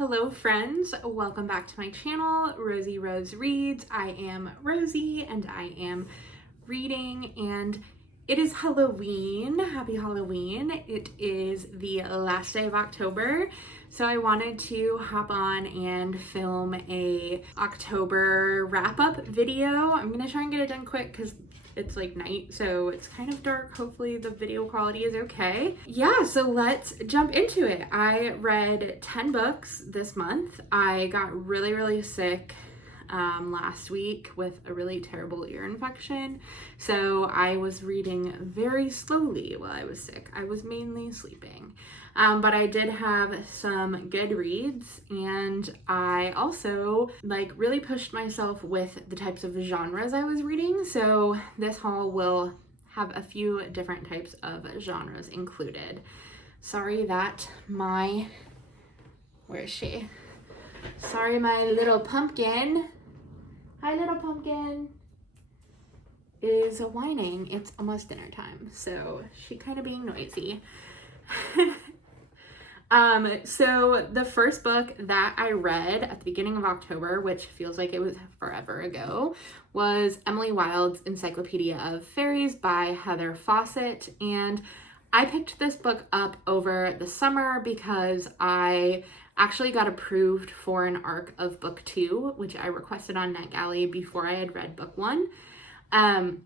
Hello friends, welcome back to my channel, Rosie Rose Reads. I am Rosie and I am reading, and it is Halloween. Happy Halloween. It is the last day of October, so I wanted to hop on and film a October wrap-up video. I'm gonna try and get it done quick because it's like night, so it's kind of dark. Hopefully the video quality is okay. Yeah, so let's jump into it. I read 10 books this month. I got really sick last week with a really terrible ear infection, so I was reading very slowly while I was sick. I was mainly sleeping, but I did have some good reads, and I also really pushed myself with the types of genres I was reading, so this haul will have a few different types of genres included. Sorry that where is she? Sorry, my little pumpkin. Hi, little pumpkin. Is whining. It's almost dinner time, so she kind of being noisy. So the first book that I read at the beginning of October, which feels like it was forever ago, was Emily Wilde's Encyclopedia of Fairies by Heather Fawcett, and I picked this book up over the summer because I actually got approved for an arc of book 2, which I requested on NetGalley before I had read book 1. And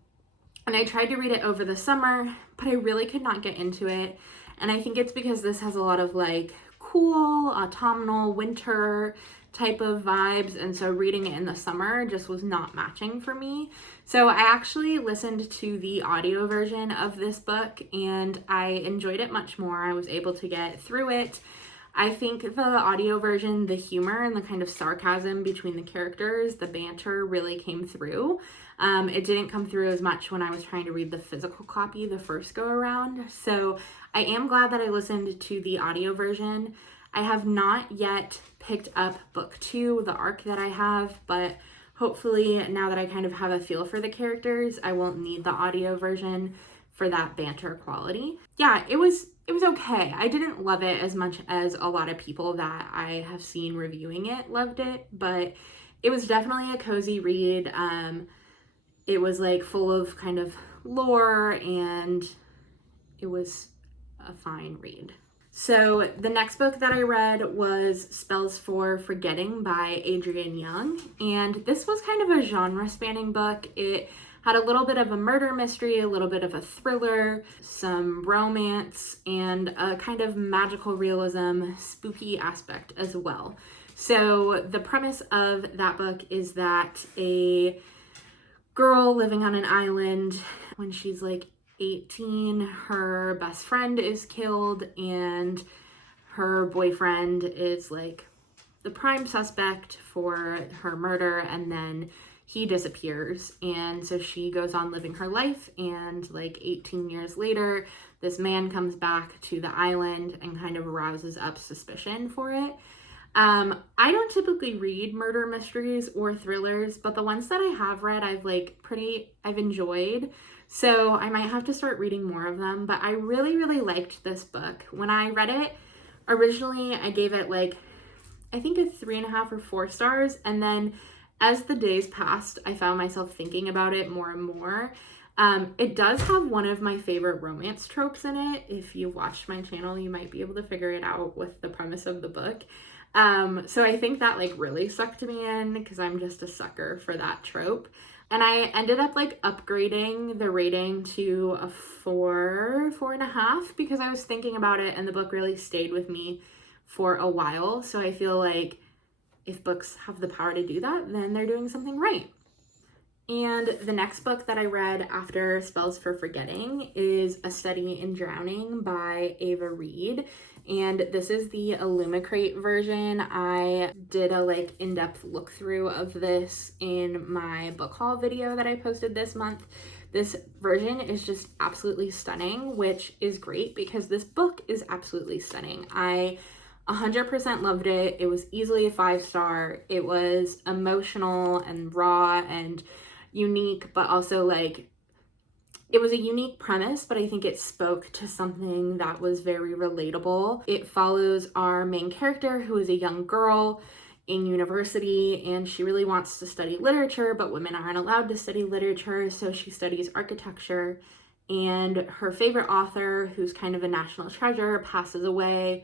I tried to read it over the summer, but I really could not get into it. And I think it's because this has a lot of cool autumnal winter type of vibes, and so reading it in the summer just was not matching for me. So I actually listened to the audio version of this book and I enjoyed it much more. I was able to get through it. I think the audio version, the humor and the kind of sarcasm between the characters, the banter really came through. It didn't come through as much when I was trying to read the physical copy the first go around. So I am glad that I listened to the audio version. I have not yet picked up book 2, the arc that I have, but hopefully now that I kind of have a feel for the characters, I won't need the audio version for that banter quality. Yeah, it was okay. I didn't love it as much as a lot of people that I have seen reviewing it loved it, but it was definitely a cozy read. It was full of kind of lore, and it was a fine read. So the next book that I read was Spells for Forgetting by Adrienne Young, and this was kind of a genre-spanning book. It had a little bit of a murder mystery, a little bit of a thriller, some romance, and a kind of magical realism, spooky aspect as well. So the premise of that book is that a girl living on an island, when she's 18, her best friend is killed, and her boyfriend is the prime suspect for her murder, and then he disappears, and so she goes on living her life, and 18 years later this man comes back to the island and kind of rouses up suspicion for it. I don't typically read murder mysteries or thrillers, but the ones that I have read I've enjoyed, so I might have to start reading more of them. But I really liked this book. When I read it originally, I gave it I think a 3.5 or 4 stars, and then as the days passed, I found myself thinking about it more and more. It does have one of my favorite romance tropes in it. If you've watched my channel, you might be able to figure it out with the premise of the book. So I think that really sucked me in because I'm just a sucker for that trope. And I ended up upgrading the rating to a 4.5 because I was thinking about it and the book really stayed with me for a while. So I feel if books have the power to do that, then they're doing something right. And the next book that I read after Spells for Forgetting is A Study in Drowning by Ava Reed. And this is the Illumicrate version. I did a in-depth look through of this in my book haul video that I posted this month. This version is just absolutely stunning, which is great because this book is absolutely stunning. I 100% loved it. It was easily a 5-star. It was emotional and raw and unique, but also It was a unique premise, but I think it spoke to something that was very relatable. It follows our main character, who is a young girl in university, and she really wants to study literature, but women aren't allowed to study literature, so she studies architecture. And her favorite author, who's kind of a national treasure, passes away,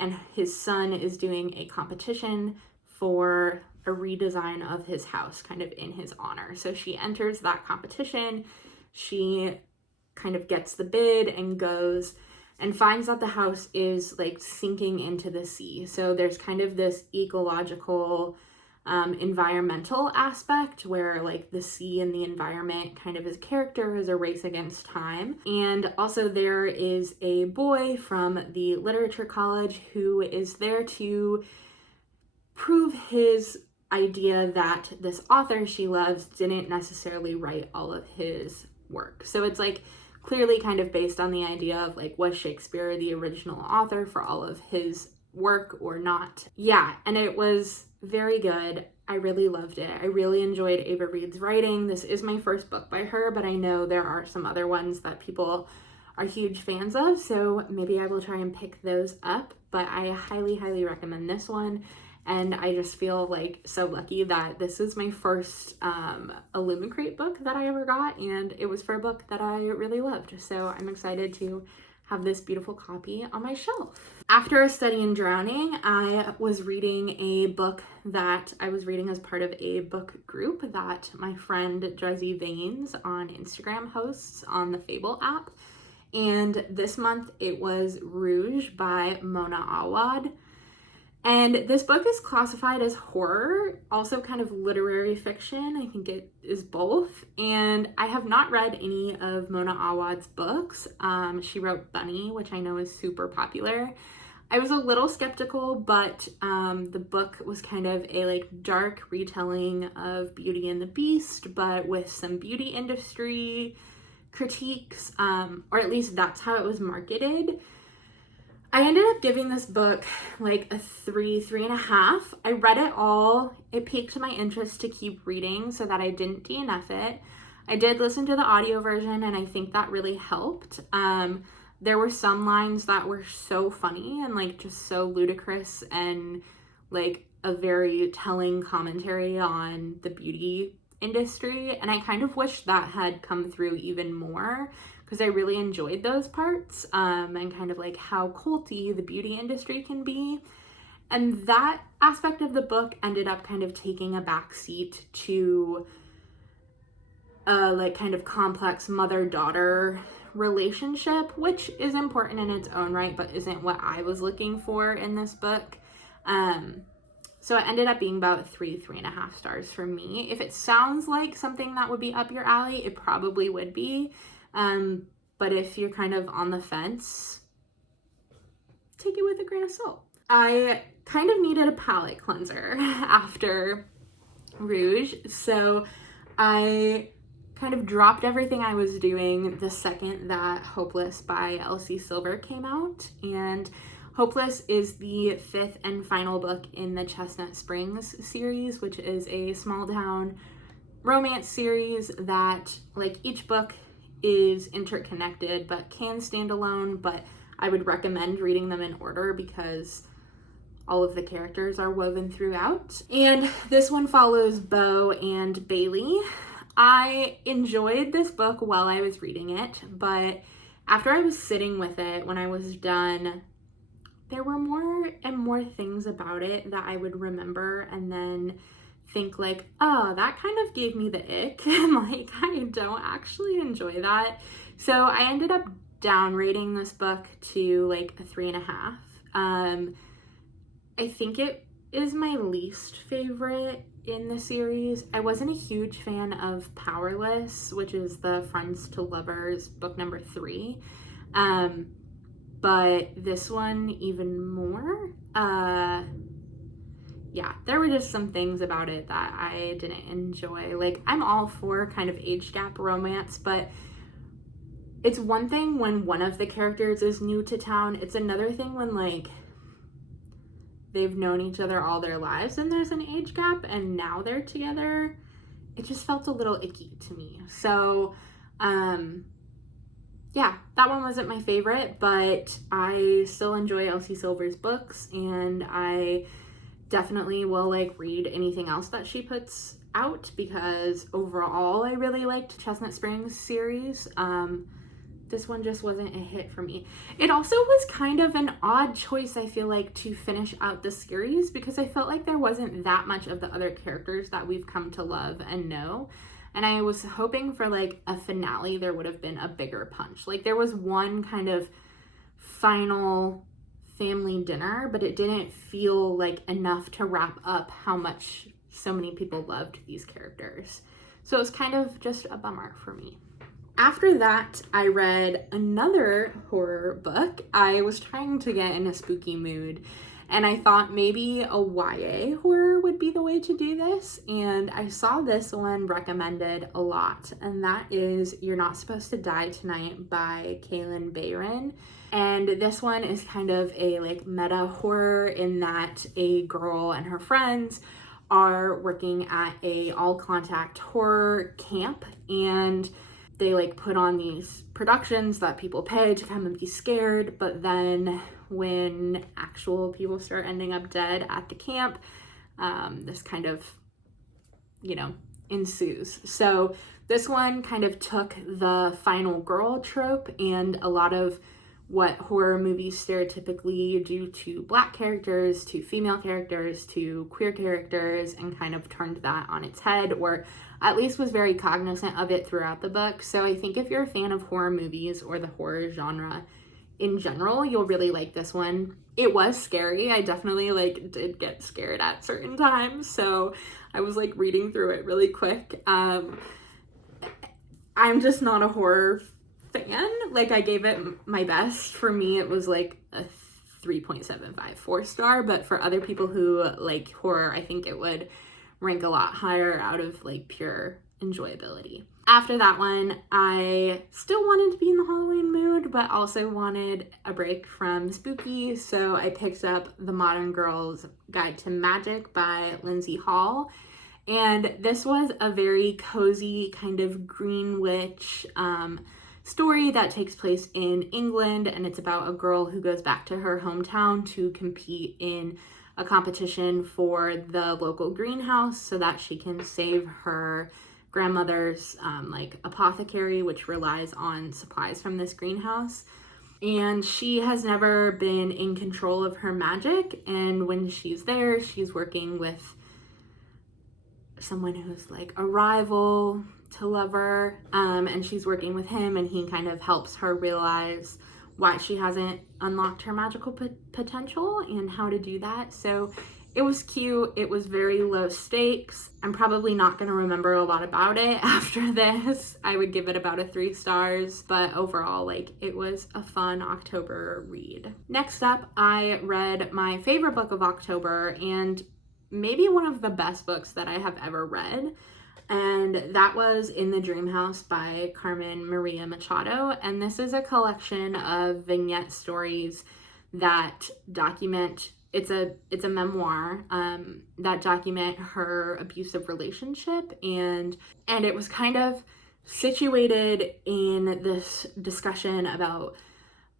and his son is doing a competition for a redesign of his house, kind of in his honor. So she enters that competition. She kind of gets the bid and goes and finds that the house is like sinking into the sea. So there's kind of this ecological, environmental aspect where like the sea and the environment kind of as character is a race against time. And also there is a boy from the literature college who is there to prove his idea that this author she loves didn't necessarily write all of his work. So it's like clearly kind of based on the idea of like, was Shakespeare the original author for all of his work or not? Yeah, and it was very good. I really loved it. I really enjoyed Ava Reed's writing. This is my first book by her, but I know there are some other ones that people are huge fans of, so maybe I will try and pick those up, but I highly, highly recommend this one. And I just feel like so lucky that this is my first Illumicrate book that I ever got, and it was for a book that I really loved. So I'm excited to have this beautiful copy on my shelf. After A Study in Drowning, I was reading a book that I was reading as part of a book group that my friend Jazzy Veins on Instagram hosts on the Fable app. And this month it was Rouge by Mona Awad. And this book is classified as horror, also kind of literary fiction. I think it is both. And I have not read any of Mona Awad's books. She wrote Bunny, which I know is super popular. I was a little skeptical, but the book was kind of a like dark retelling of Beauty and the Beast, but with some beauty industry critiques, or at least that's how it was marketed. I ended up giving this book like a 3.5. I read it all. It piqued my interest to keep reading so that I didn't DNF it. I did listen to the audio version, and I think that really helped. There were some lines that were so funny and like just so ludicrous and like a very telling commentary on the beauty industry. And I kind of wish that had come through even more, because I really enjoyed those parts, and kind of like how culty the beauty industry can be. And that aspect of the book ended up kind of taking a backseat to a like kind of complex mother-daughter relationship, which is important in its own right, but isn't what I was looking for in this book. So it ended up being about 3.5 stars for me. If it sounds like something that would be up your alley, it probably would be. But if you're kind of on the fence, take it with a grain of salt. I kind of needed a palette cleanser after Rouge, so I kind of dropped everything I was doing the second that Hopeless by Elsie Silver came out. And Hopeless is the 5th and final book in the Chestnut Springs series, which is a small town romance series that like each book is interconnected but can stand alone, but I would recommend reading them in order because all of the characters are woven throughout. And this one follows Beau and Bailey. I enjoyed this book while I was reading it, but after I was sitting with it, when I was done, there were more and more things about it that I would remember and then think like, oh, that kind of gave me the ick. And like, I don't actually enjoy that. So I ended up down rating this book to like a 3.5. I think it is my least favorite in the series. I wasn't a huge fan of Powerless, which is the Friends to Lovers book number 3. But this one even more. Yeah, there were just some things about it that I didn't enjoy. Like, I'm all for kind of age gap romance, but it's one thing when one of the characters is new to town. It's another thing when like they've known each other all their lives and there's an age gap and now they're together. It just felt a little icky to me. So yeah, that one wasn't my favorite, but I still enjoy Elsie Silver's books, and I definitely will like read anything else that she puts out, because overall I really liked Chestnut Springs series. This one just wasn't a hit for me. It also was kind of an odd choice, I feel like, to finish out the series, because I felt like there wasn't that much of the other characters that we've come to love and know. And I was hoping for like a finale, there would have been a bigger punch. Like there was one kind of final family dinner, but it didn't feel like enough to wrap up how much so many people loved these characters. So it was kind of just a bummer for me. After that, I read another horror book. I was trying to get in a spooky mood, and I thought maybe a YA horror would be the way to do this. And I saw this one recommended a lot, and that is You're Not Supposed to Die Tonight by Kaylin Bayron. And this one is kind of a like meta horror, in that a girl and her friends are working at a all contact horror camp, and they like put on these productions that people pay to come and be scared, but then when actual people start ending up dead at the camp, this kind of, ensues. So this one kind of took the final girl trope and a lot of what horror movies stereotypically do to Black characters, to female characters, to queer characters, and kind of turned that on its head, or at least was very cognizant of it throughout the book. So I think if you're a fan of horror movies or the horror genre in general, you'll really like this one. It was scary. I definitely did get scared at certain times, so I was reading through it really quick. I'm just not a horror fan. I gave it my best. For me, it was a 3.75, 4-star, but for other people who like horror, I think it would rank a lot higher out of pure enjoyability. After that one, I still wanted to be in the Halloween mood, but also wanted a break from spooky, so I picked up The Modern Girl's Guide to Magic by Lindsay Hall. And this was a very cozy kind of green witch story that takes place in England, and it's about a girl who goes back to her hometown to compete in a competition for the local greenhouse so that she can save her grandmother's apothecary, which relies on supplies from this greenhouse. And she has never been in control of her magic, and when she's there, she's working with someone who's a rival to love her, and she's working with him, and he kind of helps her realize why she hasn't unlocked her magical potential and how to do that. So it was cute. It was very low stakes. I'm probably not going to remember a lot about it after this. I would give it about 3 stars, but overall, it was a fun October read. Next up, I read my favorite book of October, and maybe one of the best books that I have ever read, and that was In the Dream House by Carmen Maria Machado. And this is a collection of vignette stories that document, it's a memoir that document her abusive relationship, and it was kind of situated in this discussion about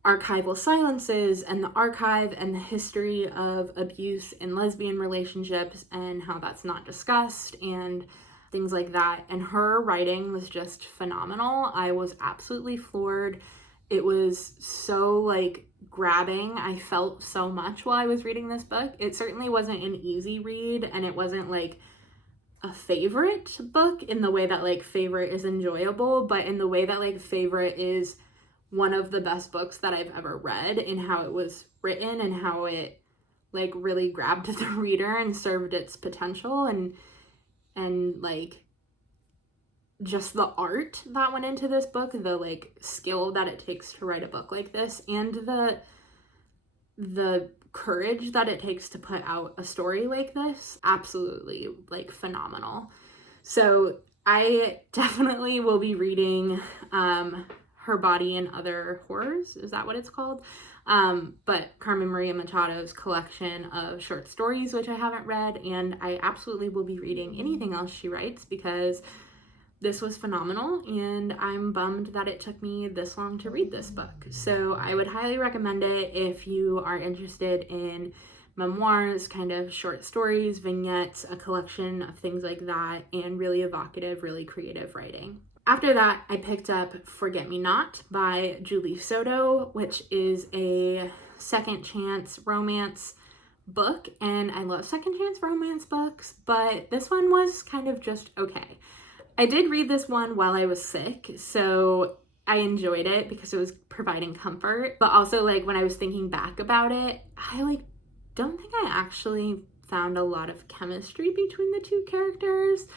archival silences and the archive and the history of abuse in lesbian relationships and how that's not discussed and things like that. And her writing was just phenomenal. I was absolutely floored. It was so grabbing. I felt so much while I was reading this book. It certainly wasn't an easy read, and it wasn't a favorite book in the way that favorite is enjoyable, but in the way that favorite is one of the best books that I've ever read, in how it was written and how it really grabbed the reader and served its potential, and just the art that went into this book, the skill that it takes to write a book like this, and the courage that it takes to put out a story like this, absolutely phenomenal. So I definitely will be reading Her Body and Other Horrors, is that what it's called? But Carmen Maria Machado's collection of short stories, which I haven't read, and I absolutely will be reading anything else she writes, because this was phenomenal, and I'm bummed that it took me this long to read this book. So I would highly recommend it if you are interested in memoirs, kind of short stories, vignettes, a collection of things like that, and really evocative, really creative writing. After that, I picked up Forget Me Not by Julie Soto, which is a second chance romance book, and I love second chance romance books, but this one was kind of just okay. I did read this one while I was sick, so I enjoyed it because it was providing comfort, but also like when I was thinking back about it, I don't think I actually found a lot of chemistry between the two characters,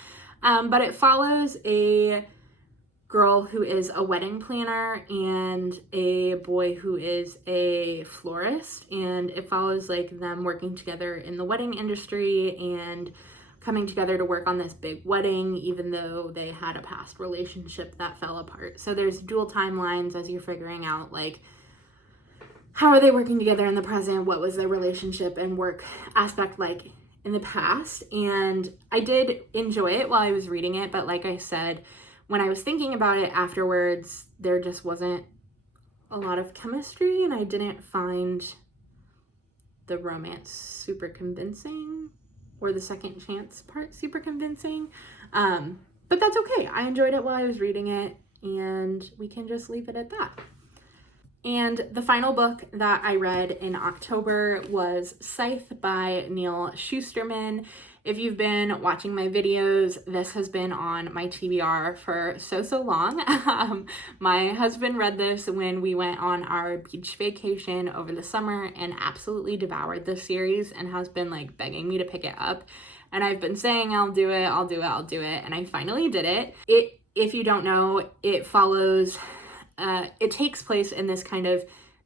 but it follows a girl who is a wedding planner and a boy who is a florist, and it follows like them working together in the wedding industry and coming together to work on this big wedding, even though they had a past relationship that fell apart. So there's dual timelines as you're figuring out like how are they working together in the present, what was their relationship and work aspect like in the past. And I did enjoy it while I was reading it, but like I said, when I was thinking about it afterwards, there just wasn't a lot of chemistry, and I didn't find the romance super convincing, or the second chance part super convincing. But that's okay. I enjoyed it while I was reading it, and we can just leave it at that. And the final book that I read in October was Scythe by Neil Shusterman. If you've been watching my videos, this has been on my TBR for so long. My husband read this when we went on our beach vacation over the summer and absolutely devoured this series and has been like begging me to pick it up. And I've been saying, I'll do it. And I finally did it. If you don't know, it follows, it takes place in this kind of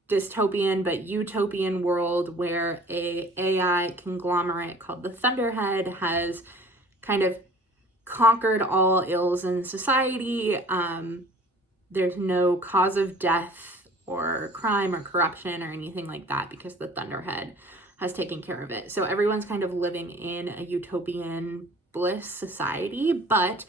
dystopian but utopian world where a AI conglomerate called the Thunderhead has kind of conquered all ills in society. There's no cause of death or crime or corruption or anything like that because the Thunderhead has taken care of it. So everyone's kind of living in a utopian bliss society, but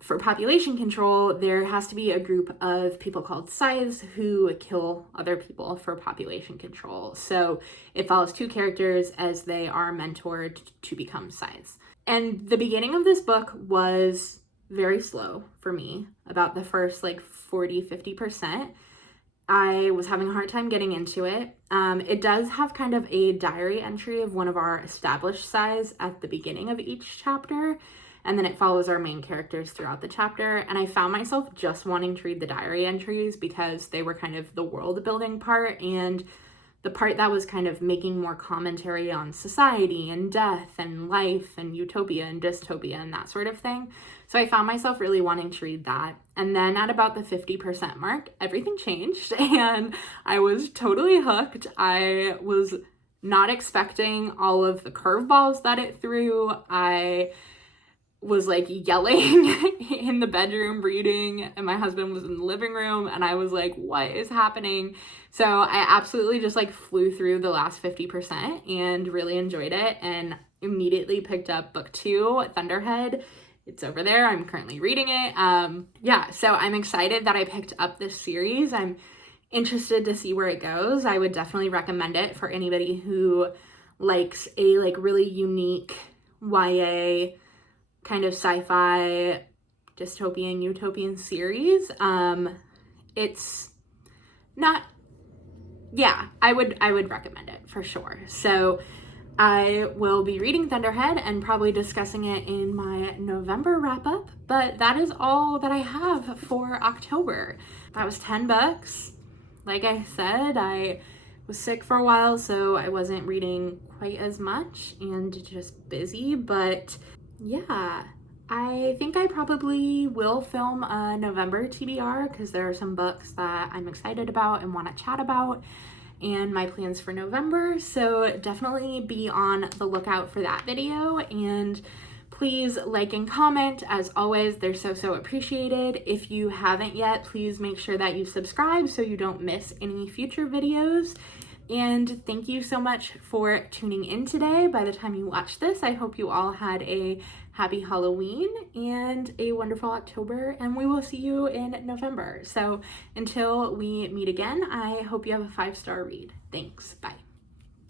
for population control, there has to be a group of people called scythes who kill other people for population control. So it follows two characters as they are mentored to become scythes. And the beginning of this book was very slow for me, about the first 40-50%. I was having a hard time getting into it. It does have kind of a diary entry of one of our established scythes at the beginning of each chapter. And then it follows our main characters throughout the chapter. And I found myself just wanting to read the diary entries because they were kind of the world building part and the part that was kind of making more commentary on society and death and life and utopia and dystopia and that sort of thing. So I found myself really wanting to read that. And then at about the 50% mark, everything changed and I was totally hooked. I was not expecting all of the curveballs that it threw. I was yelling in the bedroom reading, and my husband was in the living room, and I was like, what is happening? So I absolutely just like flew through the last 50% and really enjoyed it, and immediately picked up book 2, Thunderhead. It's over there. I'm currently reading it. So I'm excited that I picked up this series. I'm interested to see where it goes. I would definitely recommend it for anybody who likes a like really unique YA kind of sci-fi dystopian utopian series. It's not, yeah, I would recommend it for sure. So I will be reading Thunderhead and probably discussing it in my November wrap up, but that is all that I have for October. That was $10. Like I said, I was sick for a while, so I wasn't reading quite as much and just busy, but yeah, I think I probably will film a November TBR because there are some books that I'm excited about and want to chat about and my plans for November. So definitely be on the lookout for that video, and please like and comment. As always, they're so appreciated. If you haven't yet, please make sure that you subscribe so you don't miss any future videos. And thank you so much for tuning in today. By the time you watch this, I hope you all had a happy Halloween and a wonderful October, and we will see you in November. So until we meet again, I hope you have a 5-star read. Thanks. Bye.